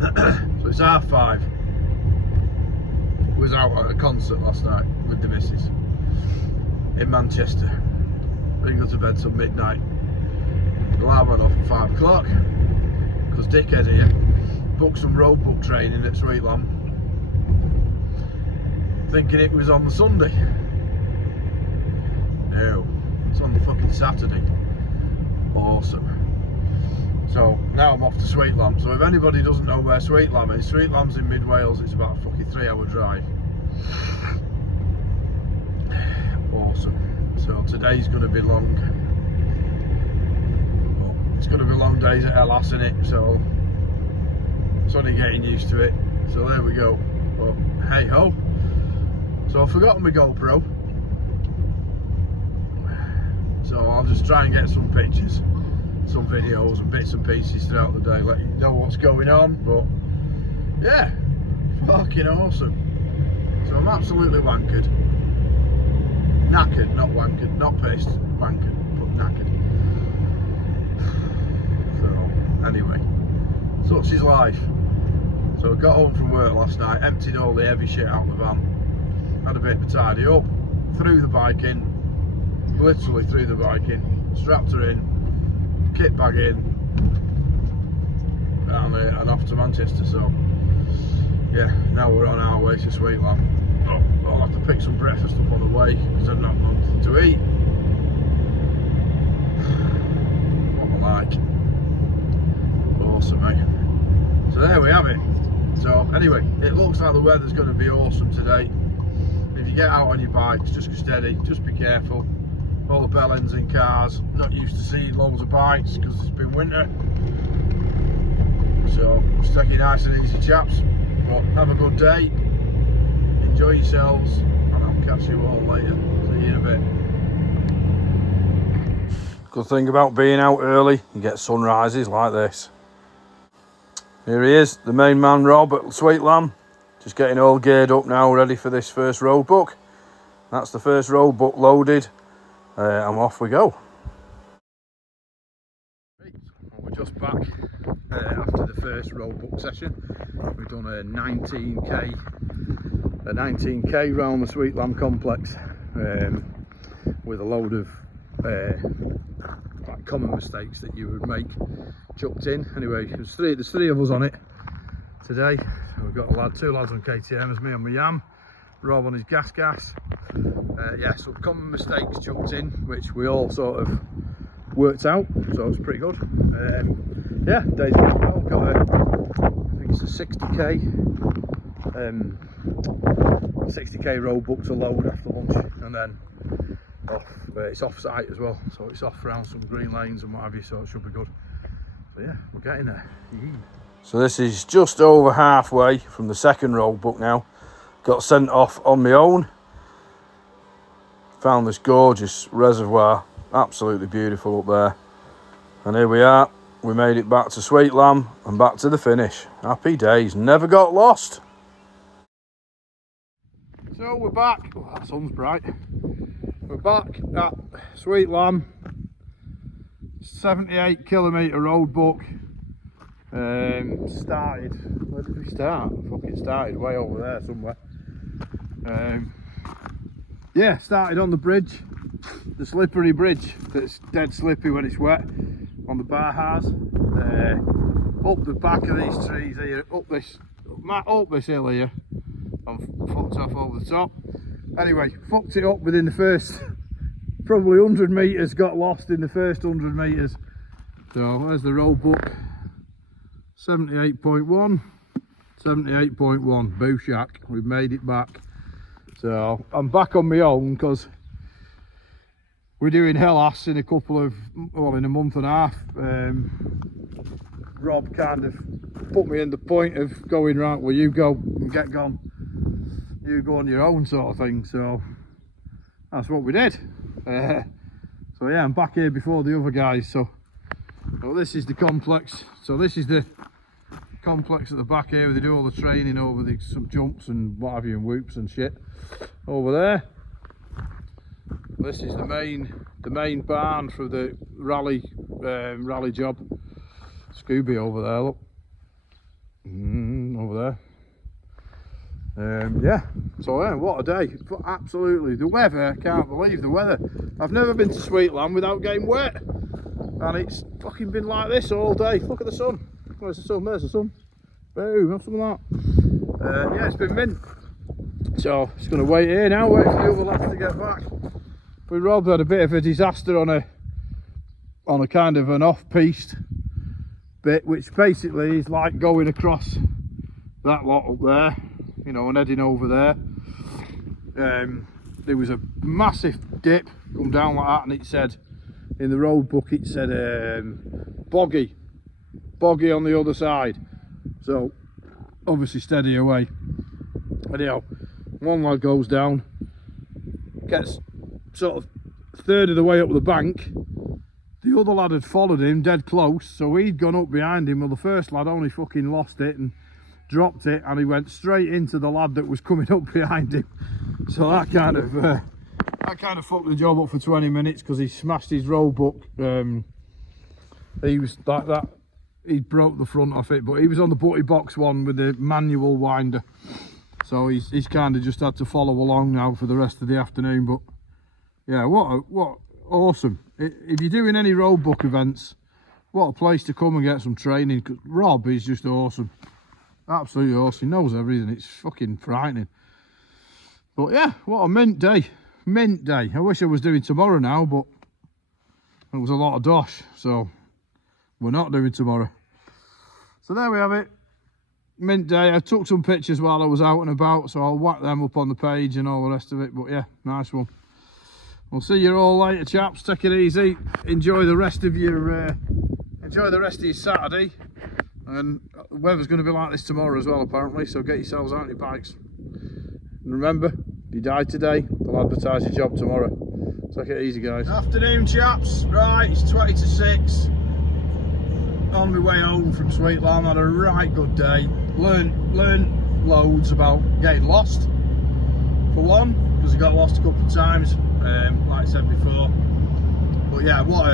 So it's 5:30. Was out at a concert last night with the missus in Manchester. Didn't go to bed till midnight. The alarm went off at 5 o'clock because dickhead here booked some roadbook training at Sweet Lamb, thinking it was on the Sunday. No, it's on the fucking Saturday. Awesome. So now I'm off to Sweet Lamb. So if anybody doesn't know where Sweet Lamb is, Sweet Lamb's in mid Wales. It's about a fucking 3-hour drive. Awesome. So today's going to be long. Well, it's going to be long days at Hellas, innit? So it's only getting used to it. So there we go. Well, hey ho. So I've forgotten my GoPro. So I'll just try and get some pictures, some videos and bits and pieces throughout the day, let you know what's going on. But yeah, fucking awesome. So I'm absolutely wankered. Knackered, not wankered, not pissed, wankered, but knackered. So anyway, such is life. So I got home from work last night, emptied all the heavy shit out of the van, had a bit of a tidy up, threw the bike in, literally threw the bike in, strapped her in, kit bag in, and off to Manchester. So yeah, now we're on our way to Sweet Lamb. I'll have to pick some breakfast up on the way because I've not got nothing to eat. What I like. Awesome, mate. So there we have it. So anyway, it looks like the weather's going to be awesome today. If you get out on your bikes, just go steady, just be careful. All the bellends in cars, not used to seeing loads of bikes because it's been winter. So just take it nice and easy, chaps. But have a good day. Enjoy yourselves, and I'll catch you all later. See you in a bit. Good thing about being out early, you get sunrises like this. Here he is, the main man Rob at Sweet Lamb. Just getting all geared up now, ready for this first roadbook. That's the first roadbook loaded, and off we go. We're just back after the first roadbook session. We've done a 19k round the Sweet Lamb complex with a load of like common mistakes that you would make chucked in. Anyway, there's three of us on it today. We've got two lads on KTMs, me on my Yam, Rob on his gas. Yeah, some common mistakes chucked in, which we all sort of worked out, so it's pretty good. Yeah, day's been well. Got I think it's a 60k roadbook to load after lunch, and then off. It's off site as well, so it's off around some green lanes and what have you, so it should be good. So yeah, we're getting there. So this is just over halfway from the second roadbook now. Got sent off on my own. Found this gorgeous reservoir, absolutely beautiful up there. And here we are, we made it back to Sweet Lamb and back to the finish. Happy days, never got lost. So we're back, oh, that sun's bright. We're back at Sweet Lamb, 78 kilometre roadbook. Started, where did we start? Fucking started way over there somewhere. Yeah, started on the bridge, the slippery bridge that's dead slippy when it's wet, on the Bahars. Up the back of these trees here, up this hill here. I'm fucked off over the top. Anyway, fucked it up within the first probably 100 metres, got lost in the first 100 metres. So there's the roadbook. 78.1, 78.1, boo shack, we've made it back. So I'm back on my own because we're doing Hellas in in a month and a half. Rob kind of put me in the point of going, right, well, you go and get gone, you go on your own sort of thing. So that's what we did. So yeah, I'm back here before the other guys. So well, this is the complex. So this is the complex at the back here where they do all the training over some jumps and what have you, and whoops and shit over there. This is the main barn for the rally job. Scooby over there, look. Yeah, so yeah, what a day. Absolutely, the weather, I can't believe the weather. I've never been to Sweetland without getting wet, and it's fucking been like this all day. Look at the sun. Where's the sun? There's the sun. Boom, have some of that. Yeah, it's been mint. So just going to wait here now, wait for the other lads to get back. We Rob had a bit of a disaster on a kind of an off-piste bit, which basically is like going across that lot up there, you know, and heading over there. There was a massive dip come down like that, and it said in the road book, it said boggy on the other side. So obviously steady away. Anyhow, one lad goes down, gets sort of a third of the way up the bank. The other lad had followed him dead close, so he'd gone up behind him. Well, the first lad only fucking lost it and dropped it, and he went straight into the lad that was coming up behind him. So that kind of fucked the job up for 20 minutes, because he smashed his roadbook. He was like that. He broke the front off it, but he was on the butty box one with the manual winder. So he's kind of just had to follow along now for the rest of the afternoon. But yeah, what awesome. If you're doing any roadbook events, what a place to come and get some training. Cause Rob is just awesome, absolutely awesome. He knows everything. It's fucking frightening. But yeah, what a mint day. I wish I was doing tomorrow now, but it was a lot of dosh, so we're not doing tomorrow. So there we have it. Mint day. I took some pictures while I was out and about, so I'll whack them up on the page and all the rest of it. But yeah, nice one. We'll see you all later, chaps. Take it easy. Enjoy the rest of your Saturday. And the weather's going to be like this tomorrow as well, apparently. So get yourselves out on your bikes. And remember, if you die today, they'll advertise your job tomorrow. Take it easy, guys. Afternoon, chaps. Right, it's 20 to 6. On my way home from Sweetland, had a right good day. Learned loads about getting lost, for one, because I got lost a couple of times, like I said before. But yeah, what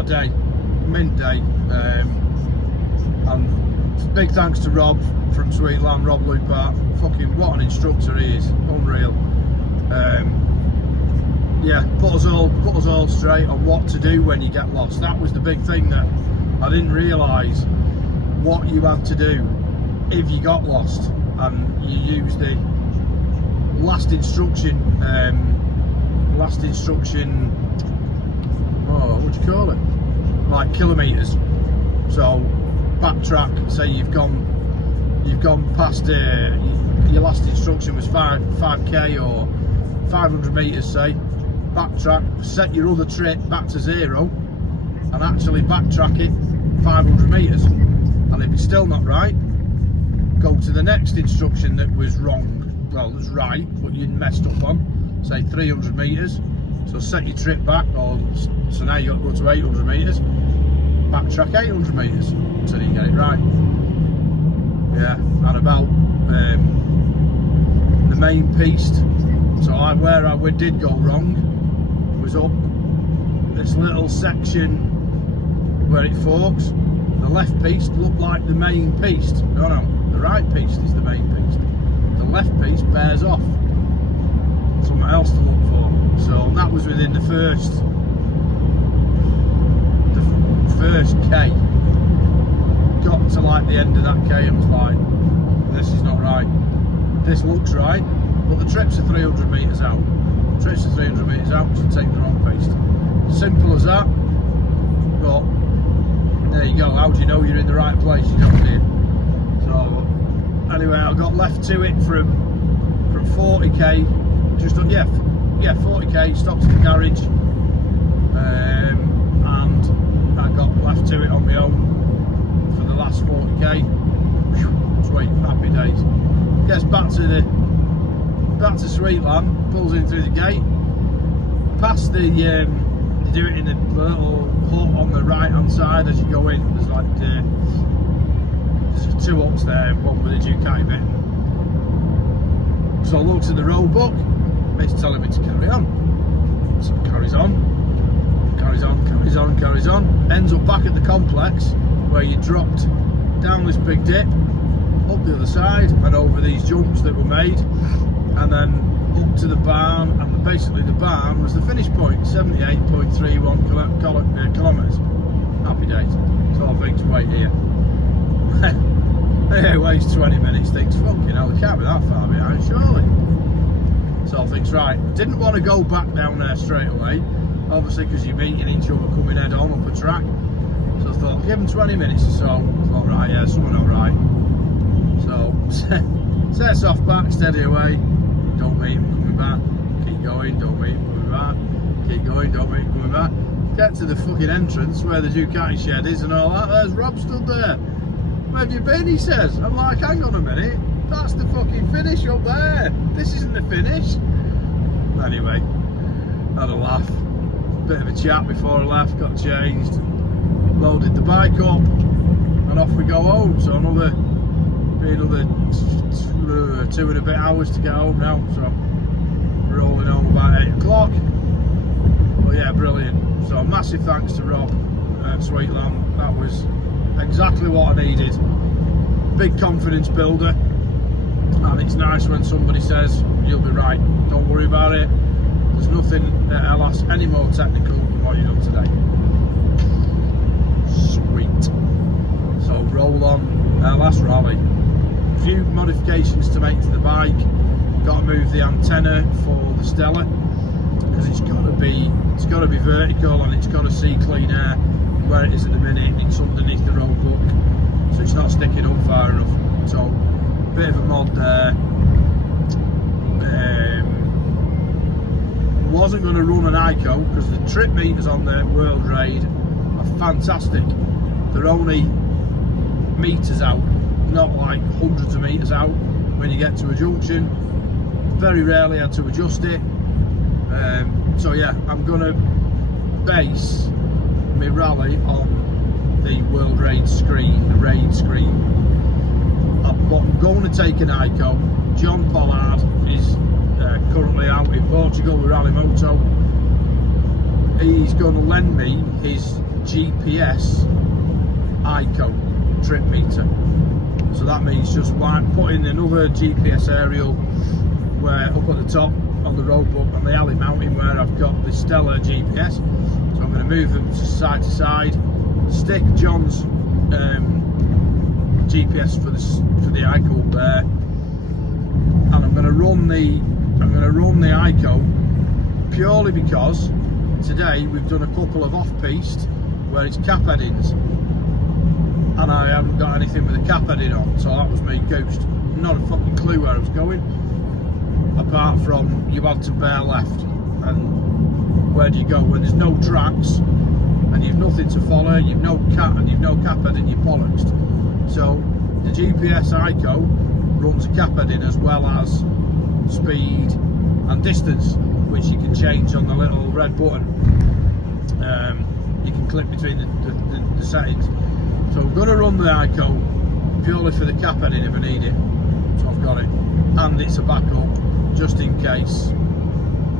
a day, mint day. And big thanks to Rob from Sweetland, Rob Lupart. Fucking what an instructor he is, unreal. Yeah, put us all straight on what to do when you get lost. That was the big thing that I didn't realise, what you had to do if you got lost. And you use the last instruction, oh, what do you call it? Like kilometres. So backtrack, say you've gone past your last instruction was 5k or 500 metres, say. Backtrack, set your other trip back to 0 and actually backtrack it 500 metres, and if it's still not right, go to the next instruction that was wrong, well, it was right but you messed up on, say 300 metres, so set your trip back, or so now you got to go to 800 metres, backtrack 800 metres until you get it right. Yeah, and about the main piste, so where I did go wrong was up this little section where it forks. The left piste looked like the main piste. No, the right piste is the main piste. The left piste bears off. Something else to look for. So that was within the first K. Got to like the end of that K and was like, this is not right. This looks right, but the trips are 300 metres out. Trips are 300 metres out, so take the wrong piste. Simple as that, but there you go. How do you know you're in the right place? You don't do. So anyway, I got left to it from 40k, just on, yeah, 40k, stopped at the garage, and I got left to it on my own for the last 40k. Sweet, happy days. Gets back to Sweetland, pulls in through the gate, past the they do it in a little hut on the right hand side as you go in. There's like there's 2 huts there, one with a Ducati bit. So I looked at the road book, it's telling me to carry on. So it carries on, carries on, ends up back at the complex where you dropped down this big dip, up the other side and over these jumps that were made, and then up to the barn, and basically the barn was the finish point, 78.31 kilometres. Happy days. So I think, wait here. It waits 20 minutes, thinks, fucking hell, it can't be that far behind, surely. So I think, right, didn't want to go back down there straight away, obviously because you're meeting each other coming head on up a track. So I thought, give them 20 minutes or so. I thought, right, yeah, something alright. So sets off back, steady away, don't meet him coming back, keep going, don't meet him coming back, keep going, don't meet him coming back. Get to the fucking entrance where the Ducati shed is and all that, there's Rob stood there. Where have you been, he says. I'm like, hang on a minute, that's the fucking finish up there, this isn't the finish. Anyway, had a laugh, bit of a chat before I left, got changed, loaded the bike up, and off we go home. So another 2 and a bit hours to get home now, so I'm rolling home about 8 o'clock. But yeah, brilliant. So massive thanks to Rob at Sweetland. That was exactly what I needed. Big confidence builder, and it's nice when somebody says you'll be right, don't worry about it, there's nothing at LS any more technical than what you've done today. Sweet. So roll on LS Rally. Few modifications to make to the bike. Got to move the antenna for the Stella because it's got to be vertical and it's got to see clean air. Where it is at the minute, it's underneath the roadbook, so it's not sticking up far enough. So bit of a mod there. Wasn't going to run an ICO because the trip meters on the World Raid are fantastic. They're only meters out, not like hundreds of meters out when you get to a junction. Very rarely had to adjust it. So yeah, I'm going to base my rally on the World Raid screen, the Raid screen. I'm going to take an ICO. John Pollard is currently out in Portugal with Rally Moto. He's going to lend me his GPS ICO trip meter. So that means just putting another GPS aerial where up at the top on the roadbook on the alley mountain where I've got the Stella GPS. So I'm going to move them side to side, stick John's GPS for the ICO up there, and I'm going to run the ICO purely because today we've done a couple of off-piste where it's cap headings and I haven't got anything with a cap heading on, so that was me goosed. Not a fucking clue where I was going, apart from you had to bear left, and where do you go when there's no tracks and you've nothing to follow, you've no cap heading, you're bollocksed. So the GPS ICO runs a cap heading as well as speed and distance, which you can change on the little red button. You can click between the settings. So I'm going to run the ICO purely for the cap heading if I need it. So I've got it, and it's a backup just in case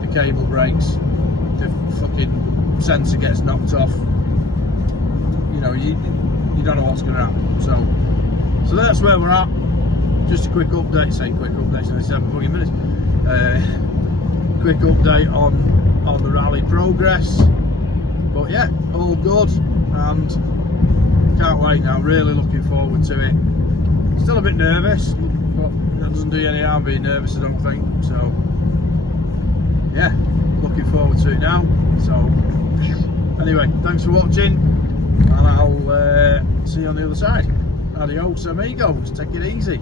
the cable breaks, the fucking sensor gets knocked off. You know, you don't know what's going to happen. So that's where we're at. Just a quick update. Say quick update. It's only 7 fucking minutes. Quick update on the rally progress. But yeah, all good, and can't wait now. Really looking forward to it. Still a bit nervous, but that doesn't do you any harm being nervous, I don't think. So yeah, looking forward to it now. So anyway, thanks for watching, and I'll see you on the other side. Adios amigos, take it easy.